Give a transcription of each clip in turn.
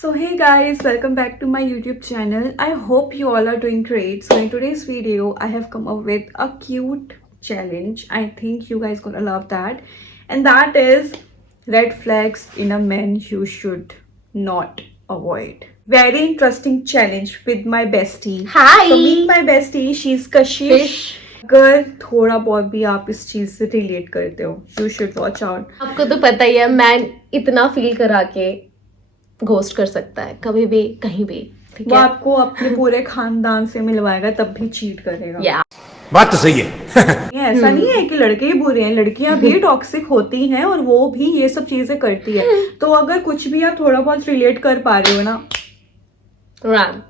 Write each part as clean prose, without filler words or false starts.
So hey guys, welcome back to my YouTube channel. I hope you all are doing great. So in today's video, I have come up with a cute challenge. I think you guys gonna love that. And that is red flags in a man you should not avoid. Very interesting challenge with my bestie. Hi. So meet my bestie. She's Kashish. अगर थोड़ा बहुत भी आप इस चीज से relate करते हो, यू शुड वॉच आउट. आपको तो पता ही है, मैन इतना फील करा के घोस्ट कर सकता है कभी भी कहीं भी. ठीक वो है, आपको अपने पूरे खानदान से मिलवाएगा तब भी चीट करेगा. या बात तो सही है. ये ऐसा नहीं है कि लड़के ही बुरे हैं, लड़कियां भी टॉक्सिक होती हैं और वो भी ये सब चीजें करती है. तो अगर कुछ भी आप थोड़ा बहुत रिलेट कर पा रहे हो ना, run.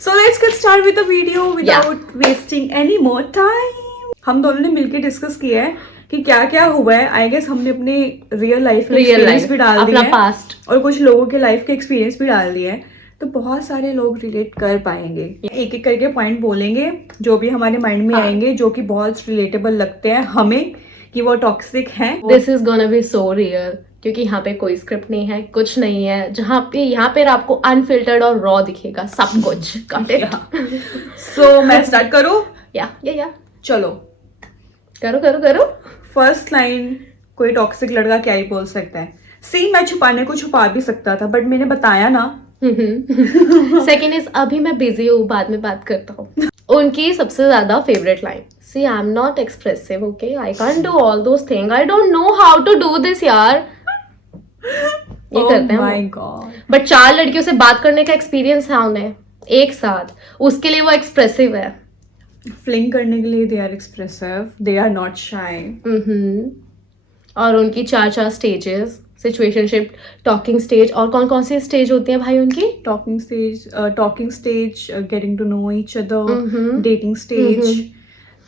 So let's get start with the video without wasting any more time. हम दोनों ने मिलकर डिस्कस किया है कि क्या क्या हुआ है. आई गेस हमने अपने रियल लाइफ एक्सपीरियंस भी डाल दिया अपना है पास्ट और कुछ लोगों के लाइफ के एक्सपीरियंस भी डाल दिए हैं. तो बहुत सारे लोग रिलेट कर पाएंगे. एक एक करके पॉइंट बोलेंगे जो भी हमारे माइंड में आएंगे, जो कि बहुत रिलेटेबल लगते हैं हमें कि वो टॉक्सिक हैं. This is gonna be so real, क्योंकि यहाँ पे कोई स्क्रिप्ट नहीं है, कुछ नहीं है. जहाँ पे यहाँ पे आपको अनफिल्टर्ड और रॉ दिखेगा सब कुछ. Got it? सो मैं स्टार्ट करूं? या चलो, करो. फर्स्ट लाइन कोई टॉक्सिक लड़का क्या ही बोल सकता है. सी, मैं छुपाने को छुपा भी सकता था बट मैंने बताया ना. सेकेंड इज अभी मैं बिजी हूँ, बाद में बात करता हूँ. उनकी सबसे ज्यादा favourite line, see I am not expressive, okay, I can do all those thing, I don't know how to do this यार. ये करते हैं माय वो. गॉड. बट 4 लड़कियों से बात करने का एक्सपीरियंस है उन्हें एक साथ, उसके लिए वो एक्सप्रेसिव है. फ्लिंग करने के लिए they are expressive, they are not shy. और उनकी 4 स्टेजेस, सिचुएशनशिप, टॉकिंग स्टेज, और कौन कौन सी स्टेज होती है भाई उनकी? Talking stage, getting to know each other, dating stage,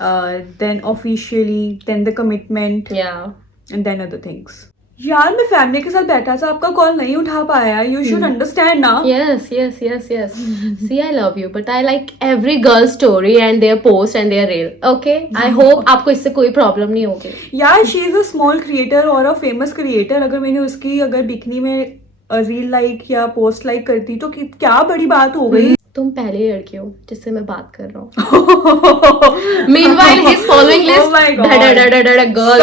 then officially, then the commitment, and then other things. यार मैं फैमिली के साथ बैठा था, आपका कॉल नहीं उठा पाया. यू शुड अंडरस्टैंड ना. Yes. See, I love you, but I like every girl's story and their post and their reel. Okay? I hope आपको इससे कोई प्रॉब्लम नहीं होगी. यार she is a small creator और अ फेमस क्रिएटर. अगर मैंने उसकी बिकनी में रील लाइक या पोस्ट लाइक करती तो क्या बड़ी बात हो गई. तुम पहली लड़की हो जिससे मैं बात कर रहा हूँ. Meanwhile, he's following list. Oh my God. Girl.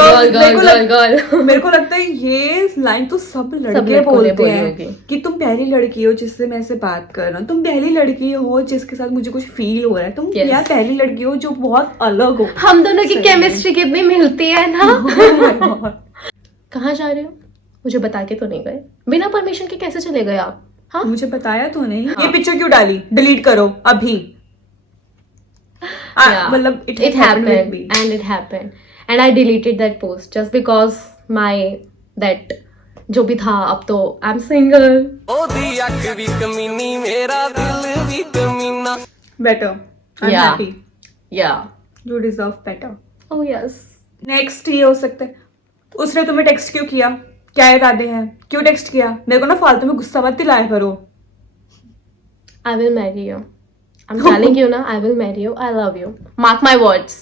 मेरे को लगता है ये लाइन तो सब लड़के बोलते हैं कि तुम पहली लड़की हो जिससे मैं ऐसे बात कर रहा हूँ. तुम पहली लड़की हो जिसके साथ मुझे कुछ फील हो रहा है. तुम यार पहली लड़की हो जो बहुत अलग हो. हम दोनों की केमिस्ट्री कितनी मिलती है ना. कहाँ जा रहे हो? मुझे बता के तो नहीं गए? बिना परमिशन के कैसे चले गए आप? हाँ, मुझे बताया तो नहीं. ये पिक्चर क्यों डाली? डिलीट करो अभी. मतलब it happened and it happened and I deleted that post just because my that जो भी था. अब तो I'm single. better. I'm Yeah. happy. Yeah. You deserve better. Oh yes. Next ये हो सकता है, उसने तुम्हें टेक्स्ट क्यों किया? क्या इरादे हैं? क्यों टेक्स्ट किया? मेरे को ना फालतू में गुस्सा मत दिलाया करो. I will marry you. I'm telling you ना, I will marry you. I love you. Mark my words.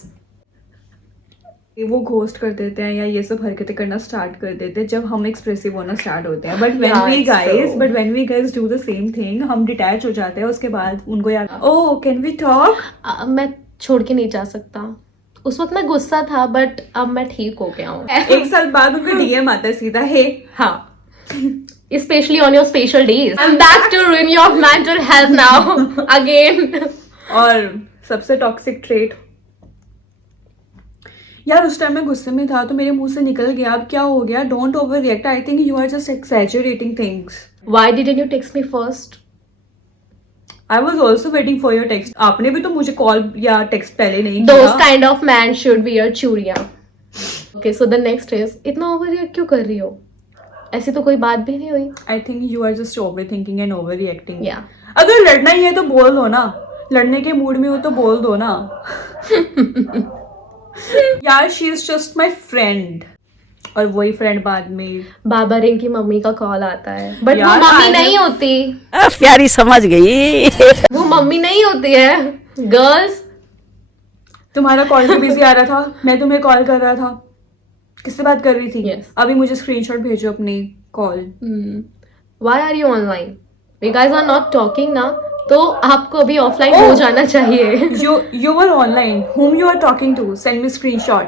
वो घोस्ट कर देते हैं या ये सब हरकतें करना स्टार्ट कर देते हैं जब हम एक्सप्रेसिव होना स्टार्ट होते हैं. But when we guys do the same thing, हम डिटैच हो जाते हैं. उसके बाद उनको याद, ओह कैन वी टॉक. मैं छोड़ के नहीं जा सकता. उस वक्त मैं गुस्सा था बट अब मैं ठीक हो गया हूँ. 1 साल बाद उनका डीएम आता है सीधा, हे. हाँ. Especially on your special days. I'm back to ruin your mental health now again. और सबसे टॉक्सिक ट्रेट, यार उस टाइम मैं गुस्से में था तो मेरे मुंह से निकल गया. अब क्या हो गया? Don't overreact. I think you are just exaggerating things. Why didn't you text me first? I was also waiting for your text. आपने भी तो मुझे कॉल या टेक्स्ट पहले नहीं किया. Those kind of man should wear चूड़ियां. Okay, so the next is, इतना ओवर रिएक्ट क्यों कर रही हो? ऐसी तो कोई बात भी नहीं हुई. I think you are just overthinking and overreacting. Yeah. अगर लड़ना ही है तो बोल दो ना. लड़ने के मूड में हो तो बोल दो ना. यार she is just my friend. और वही फ्रेंड बाद में बाबा रिंग की मम्मी का कॉल आता है, बट वो यार, मम्मी नहीं होती. प्यारी समझ गई. वो मम्मी नहीं होती है. गर्ल्स, तुम्हारा कॉल भी बिजी आ रहा था, मैं तुम्हें कॉल कर रहा था. किससे बात कर रही थी? Yes. अभी मुझे स्क्रीनशॉट भेजो अपनी call. why are you online? We guys are not talking ना, तो आपको अभी ऑफलाइन हो जाना चाहिए. You were online. Whom you are talking to? Send me screenshot.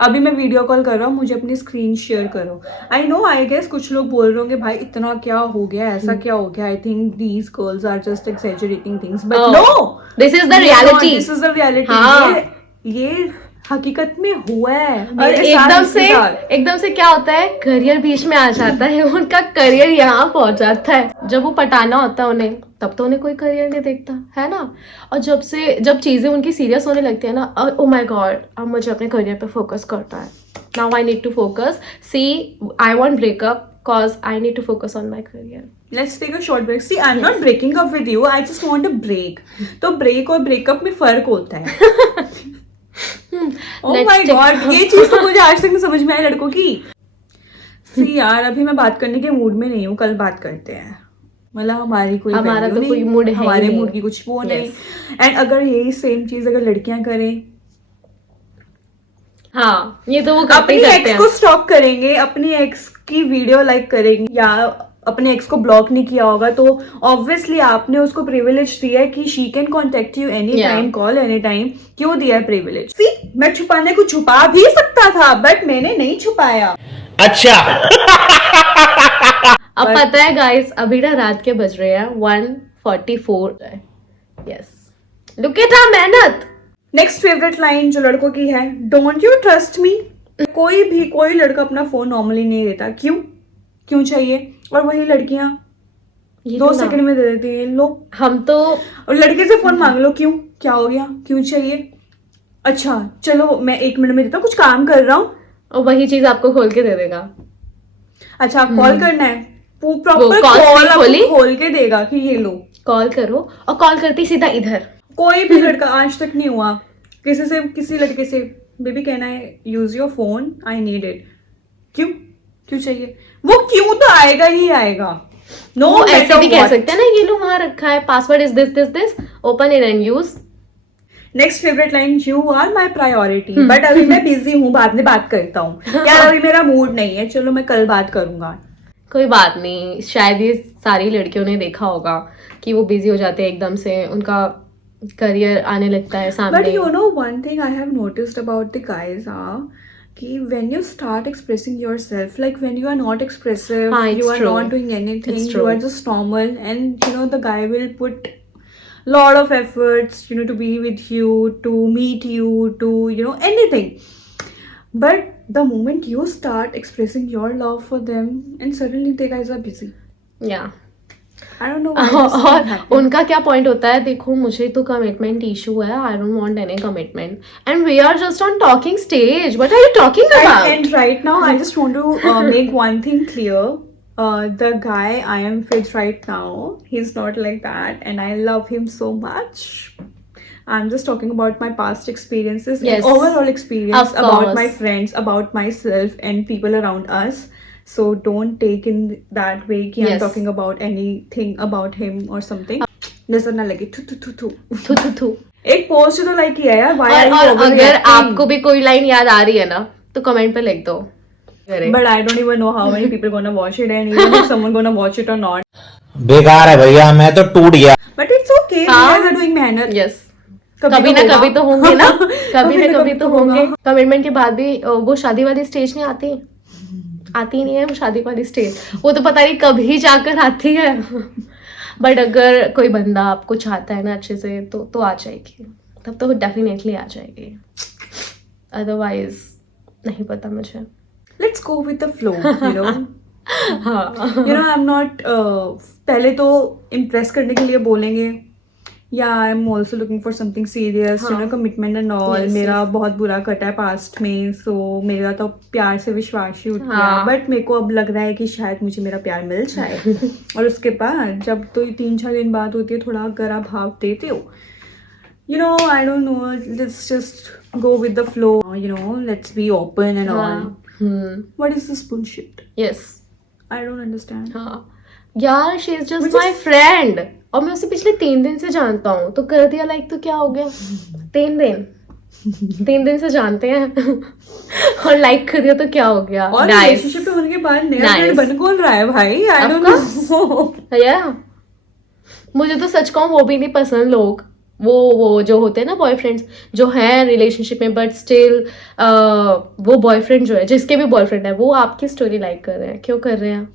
अभी मैं वीडियो कॉल कर रहा हूँ, मुझे अपनी स्क्रीन शेयर करो. आई नो, आई गेस कुछ लोग बोल रहे होंगे भाई इतना क्या हो गया, ऐसा क्या हो गया. I think these girls are just exaggerating things, but no, this is the reality. This is the reality. हाँ. ये हकीकत में हुआ है और मेरे साथ. एकदम से क्या होता है, करियर बीच में आ जाता है. उनका करियर यहाँ पहुंच जाता है. जब वो पटाना होता है उन्हें, तब तो उन्हें कोई करियर नहीं देखता है ना. और जब चीजें उनकी सीरियस होने लगती है ना, ओ माय गॉड, अब मुझे अपने करियर पे फोकस करता है. Now I need to focus. See, I want breakup cause I need to focus on my career. Let's take a short break. See, I'm not breaking up with you. I just want a break. तो break और breakup में फर्क होता है. Oh my God, ये चीज तो मुझे आज तक नहीं समझ में आई लड़कों की. See यार, अभी मैं बात करने के मूड में नहीं हूँ, कल बात करते हैं. मतलब हमारा तो कोई मूड है, हमारे मूड की कुछ वो नहीं. एंड अगर यही सेम चीज अगर लड़कियां करें, हाँ, ये तो वो करते अपनी ही करते एक्स हैं. को स्टॉक करेंगे, अपनी एक्स की वीडियो लाइक करेंगे, या अपने एक्स को ब्लॉक नहीं किया होगा, तो ऑब्वियसली आपने उसको प्रिविलेज दिया है कि she can contact you any time, call any time. क्यों दिया है प्रिविलेज? सी, मैं छुपाने को छुपा भी सकता था, बट मैंने नहीं छुपाया. अच्छा. अब पता है गाइस, अभी ना रात के बज रहे हैं 1:44. यस, लुक एट आवर मेहनत. नेक्स्ट फेवरेट लाइन जो लड़कों की है, डोंट यू ट्रस्ट मी. कोई लड़का अपना फोन नॉर्मली नहीं देता. क्यों चाहिए? और वही लड़कियां 2 सेकंड में दे देती है. लो, हम तो, और लड़के से फोन मांग लो, क्यों, क्या हो गया, क्यों चाहिए? अच्छा चलो मैं 1 मिनट में देता हूँ, कुछ काम कर रहा हूँ. और वही चीज आपको खोल के दे देगा. अच्छा, आप कॉल करना है, प्रॉपर कॉल कॉल खोली, खोल के देगा कि ये लो, कॉल करो. और कॉल करती सीधा इधर. कोई भी लड़का आज तक नहीं हुआ किसी लड़के से, बेबी कहना है use your phone, I need it. क्यों चाहिए? वो क्यों तो आएगा ही आएगा. नो, ऐसे भी कह सकते हैं ना, ये लो वहां रखा है, password is this, open it and use. Next favourite line, you are my priority, but अभी मैं बिजी हूँ, बाद में बात करता हूँ. यार अभी मेरा मूड नहीं है, चलो मैं कल बात करूंगा. कोई बात नहीं, शायद ये सारी लड़कियों ने देखा होगा कि वो बिजी हो जाते हैं एकदम से, उनका करियर आने लगता है सामने. But you know one thing I have noticed about the guys कि when you start expressing yourself, like when you are not expressive, you are not doing anything, you are just normal, and you know the guy will put lot of efforts, you know, to be with you, to meet you, to you know anything. But the moment you start expressing your love for them, and suddenly the guys are busy. Yeah. I don't know why this thing और happens. उनका क्या point होता है, देखो मुझे तो commitment issue है, I don't want any commitment, and we are just on talking stage. What are you talking about? And right now, I just want to make one thing clear. The guy I am with right now, he's not like that, and I love him so much. I'm just talking about my past experiences, Yes. and overall experience Of about course. my friends, about myself, and people around us. So don't take in that way कि I'm Yes. talking about anything about him or something. नजर ना लगे. थू. थू. एक post तो like किया यार. Why are you और अगर overreacting? आपको भी कोई लाइन याद आ रही है ना, तो कमेंट पे लिख दो. But I don't even know how many people gonna watch it, and even if someone gonna watch it or not. बेकार है भैया, मैं तो टूट गया. But it's okay. We हाँ. are doing मेहनत. यस, कभी ना कभी तो होंगे ना. कभी ना कभी तो होंगे. होगा. कमिटमेंट के बाद भी वो शादी वाली स्टेज नहीं आती नहीं है वो शादी वाली स्टेज. वो तो पता नहीं कभी जाकर आती है. बट अगर कोई बंदा आपको चाहता है ना अच्छे से, तो आ जाएगी. तब तो डेफिनेटली आ जाएगी. अदरवाइज नहीं पता मुझे. Let's go with the flow, you know. हाँ. You know, I'm not. पहले तो impress करने के लिए बोलेंगे. Yeah, I'm also looking for something serious, you know, commitment and all. Yes, मेरा बहुत बुरा कटा है पास्ट में, so मेरा तो प्यार से विश्वास ही उठ गया. हाँ. बट मेरे को अब लग रहा है कि शायद मुझे मेरा प्यार मिल जाए. और उसके बाद जब तो 3-4 दिन बाद होती है, थोड़ा गरा भाव देते हो. You know, I don't know. Let's just go with the flow. You know, let's be open and all. What is this bullshit? Yes. I don't understand. हाँ यार, शी इज जस्ट मुझे माई फ्रेंड, और मैं उसे पिछले 3 दिन से जानता हूँ. तो कर दिया लाइक तो क्या हो गया? 3 दिन से जानते हैं और लाइक कर दिया तो क्या हो गया? और रिलेशनशिप में होने के बाद नया Nice. फ्रेंड बन कौन रहा है भाई? I don't Of know. Yeah. मुझे तो सच कहूँ वो भी नहीं पसंद लोग, वो जो होते हैं ना बॉयफ्रेंड्स जो हैं रिलेशनशिप में बट स्टिल वो बॉयफ्रेंड जो है, जिसके भी बॉयफ्रेंड है, वो आपकी स्टोरी लाइक कर रहे हैं, क्यों कर रहे हैं?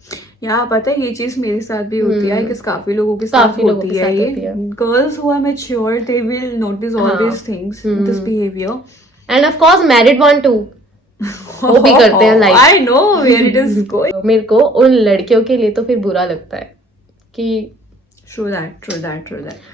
यहाँ पता है ये चीज मेरे साथ भी होती है, कि काफी लोगों के साथ काफी लोगों होती के है साथ ये। होती है। Girls who are mature they will notice all this things, this behaviour. And of course married one too, वो भी करते हैं like. I know where it is going. मेरे को उन लड़कियों के लिए तो फिर बुरा लगता है कि ट्रू दैट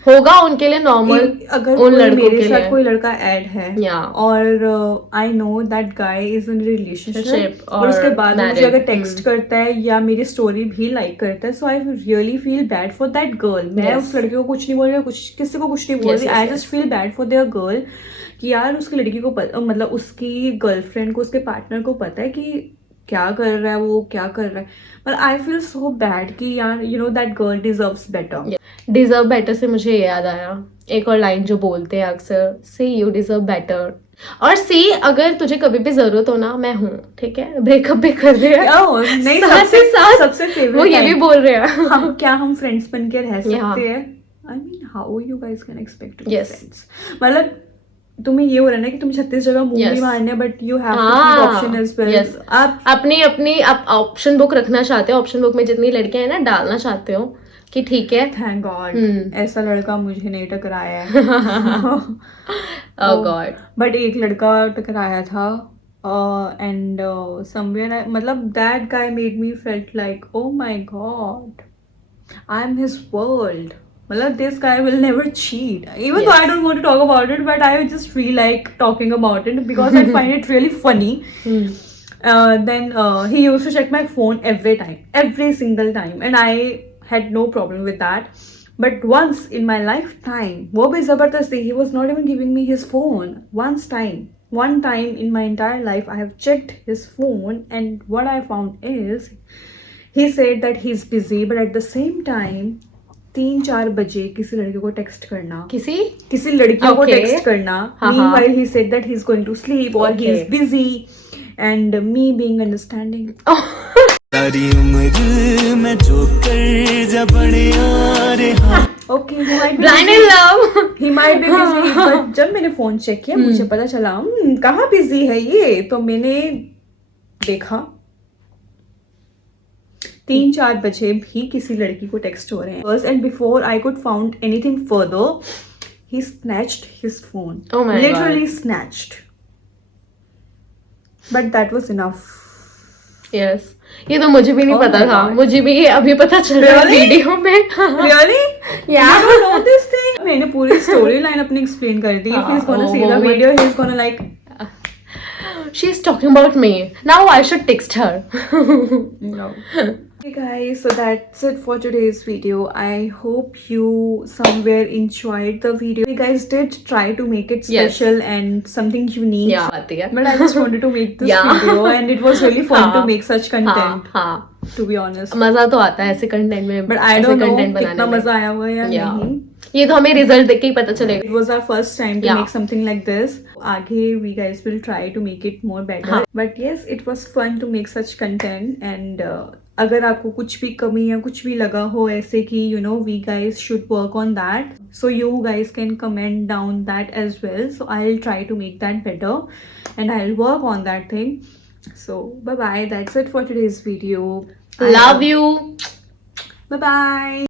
होगा उनके लिए नॉर्मल, अगर उन कोई लड़कों मेरे के साथ लिए कोई लड़का ऐड है Yeah. और I know that guy is in relationship Relationship और उसके or बाद वो मुझे married. अगर टेक्स्ट करता है या मेरी स्टोरी भी लाइक करता है, so I really feel bad for that girl. मैं Yes. उस लड़के को कुछ नहीं बोल रही, कुछ किसी को कुछ नहीं बोल Yes, रही, yes, I yes. Just feel bad for their girl कि यार उसकी लड़की को मतलब उसकी गर्लफ्रेंड को, उसके पार्टनर को पता है कि क्या कर रहा है वो, क्या कर रहा है, पर आई फील सो बैड कि यार you know that girl deserves better. Deserve better से मुझे याद आया एक और लाइन जो बोलते हैं अक्सर, सी यू डिजर्व बेटर। और सी अगर तुझे कभी भी जरूरत हो ना, मैं हूँ, ठीक है? ब्रेकअप भी कर रहे हैं नहीं, साथ ही साथ सबसे फेवरेट वो ये भी बोल रहे हैं हम क्या हम फ्रेंड्स बन के रह Yeah. सकते हैं? I mean how you guys can expect to be Yes. Friends? मतलब तुम्हें ये हो रहा है ना कि तुम 36 जगह मूव Yes. नहीं मारने, but you have to keep option as well. yes. आप अपनी आप ऑप्शन बुक रखना चाहते हो, ऑप्शन बुक में जितनी लड़कियां हैं ना डालना चाहते हो कि ठीक है। थैंक गॉड ऐसा लड़का मुझे नहीं टकराया है। Oh God. बट एक लड़का टकराया था एंड समवेयर मतलब that guy made me felt like oh my God I am his world. मतलब this guy will never cheat, even though I don't want to talk about it, but I just feel like talking about it because I find it really funny. Then he used to check my phone every single time, and I had no problem with that. But once in my lifetime, wo bhi zabardasti, he was not even giving me his phone. One time in my entire life, I have checked his phone, and what I found is he said that he's busy, but at the same time 3-4 बजे किसी लड़के को text करना, किसी लड़कियों को Okay. Text करना, हाँ, meanwhile he said that he's going to sleep or he is Okay. busy, and me being understanding. सारी उम्र में जो कर जब रे हाँ Okay, he might be Blind busy. in love. He might be busy, but जब मैंने फोन चेक किया मुझे पता चला कहाँ बिजी है ये, तो मैंने देखा 3-4 बजे भी किसी लड़की को टेक्स्ट हो रहे हैं, and before I could found anything further he snatched his phone. Oh my Literally snatched. But that was enough. Yes. ये तो मुझे भी नहीं Oh पता my था, God. मुझे भी अभी पता चल रहा है Really? वीडियो में। Really? Yeah. You don't know this thing? मैंने पूरी स्टोरी लाइन अपनी एक्सप्लेन कर दी. If he's gonna see the video, he's gonna like. She's talking about me. Now I should text her. No. Okay guys, so that's it for today's video. I hope you somewhere enjoyed the video. We guys did try to make it Yes. special and something unique. Yeah, आती है। But I just wanted to make this Yeah. video, and it was really fun to हाँ. make such content. हाँ, To be honest. मजा तो आता है ऐसे content में, But I ऐसे don't know content बनाने कितना में। मजा आया हुआ है या Yeah. नहीं. ये तो हमें रिजल्ट देख के ही पता चलेगा। It was our first time to Yeah. make something like this. आगे we guys will try to make it more better. हाँ. But yes, it was fun to make such content. And अगर आपको कुछ भी कमी या कुछ भी लगा हो ऐसे कि you know we guys should work on that. So you guys can comment down that as well. So I'll try to make that better, and I'll work on that thing. So bye bye. That's it for today's video. Love you. Bye bye.